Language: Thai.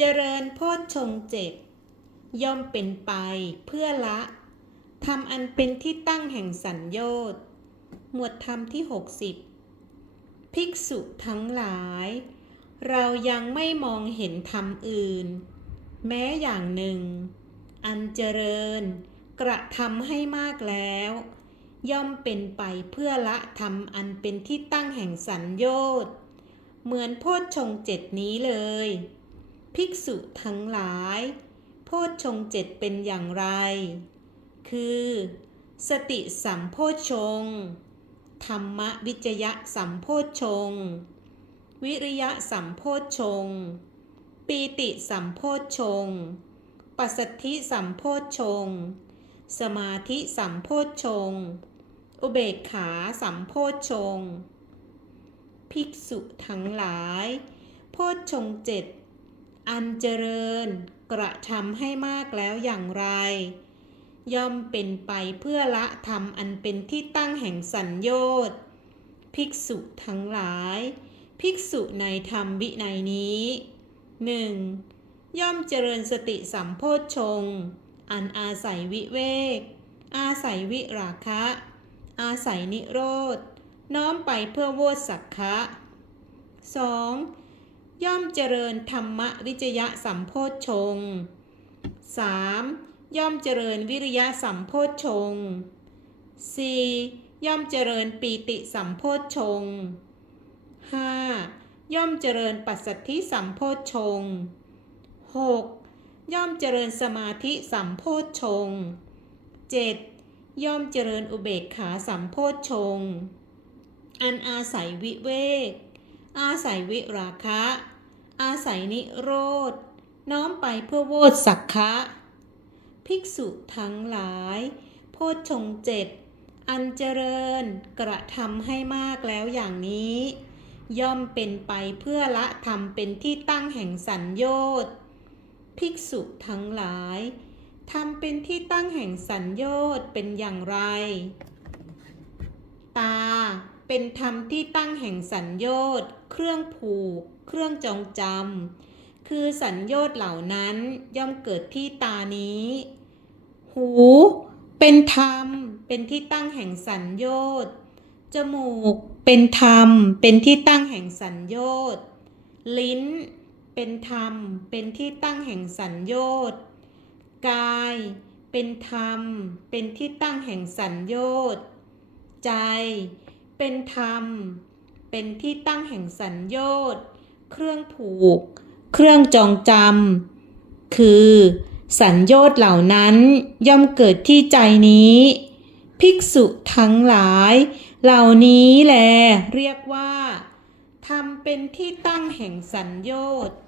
เจริญโพชฌงเจ็ดย่อมเป็นไปเพื่อละทำอันเป็นที่ตั้งแห่งสัญโยชน์หมวดธรรมที่ 60 ภิกษุทั้งหลาย เรายังไม่มองเห็นธรรมอื่น แม้อย่างหนึ่ง อันเจริญกระทำให้มากแล้ว ย่อมเป็นไปเพื่อละธรรมอันเป็นที่ตั้งแห่งสัญโยชน์เหมือนโพชฌงเจ็ดนี้เลย ภิกษุทั้งหลาย โพชฌงเจ็ดเป็นอย่างไร คือ สติสัมโพชฌงธรรมวิจยะสัมโพชฌงวิริยะสัมโพชฌงปีติสัมโพชฌงปัสสธิสัมโพชฌงสมาธิสัมโพชฌงอุเบกขาสัมโพชฌงภิกษุทั้งหลาย โพชฌงเจ็ด อันเจริญกระทำให้มากแล้วอย่างไร ย่อมเป็นไปเพื่อละธรรมอันเป็นที่ตั้งแห่งสัญโยชน์ภิกษุทั้งหลาย ภิกษุในธรรมวินัยนี้หนึ่งย่อมเจริญสติสัมโพชฌงอันอาศัยวิเวก อาศัยวิราคะ อาศัยนิโรธ น้อมไปเพื่อโวสักคะ 2. ย่อมเจริญธรรมวิจยะสัมโพชฌงค์ 3. ย่อมเจริญวิริยะสัมโพชฌงค์ 4. ย่อมเจริญปีติสัมโพชฌงค์ 5. ย่อมเจริญปัสสัทธิสัมโพชฌงค์ 6. ย่อมเจริญสมาธิสัมโพชฌงค์ 7. ย่อมเจริญอุเบกขาสัมโพชฌงค์ อันอาศัยวิเวก อาศัยวิราคะ อาศัยนิโรธ น้อมไปเพื่อโวตสักคะภิกษุทั้งหลาย โพชฌงเจ็ดอันเจริญกระทำให้มากแล้วอย่างนี้ ย่อมเป็นไปเพื่อละธรรมเป็นที่ตั้งแห่งสัญโยชน์ภิกษุทั้งหลายทำเป็นที่ตั้งแห่งสัญโยชน์เป็นอย่างไร ตา เป็นธรรมที่ตั้งแห่งสัญโยชน์ เครื่องผูก เครื่องจองจำ คือสัญโยชน์เหล่านั้นย่อมเกิดที่ตานี้ หู เป็นธรรม เป็นที่ตั้งแห่งสัญโยชน์จมูก เป็นธรรม เป็นที่ตั้งแห่งสัญโยชน์ลิ้น เป็นธรรม เป็นที่ตั้งแห่งสัญโยชน์กาย เป็นธรรม เป็นที่ตั้งแห่งสัญโยชน์ใจ เป็นธรรม เป็นที่ตั้งแห่งสัญโยชน์เครื่องผูก เครื่องจองจำคือสัญโยชน์เหล่านั้นย่อมเกิดที่ใจนี้ ภิกษุทั้งหลาย เหล่านี้แลเรียกว่าทำเป็นที่ตั้งแห่งสัญโยชน์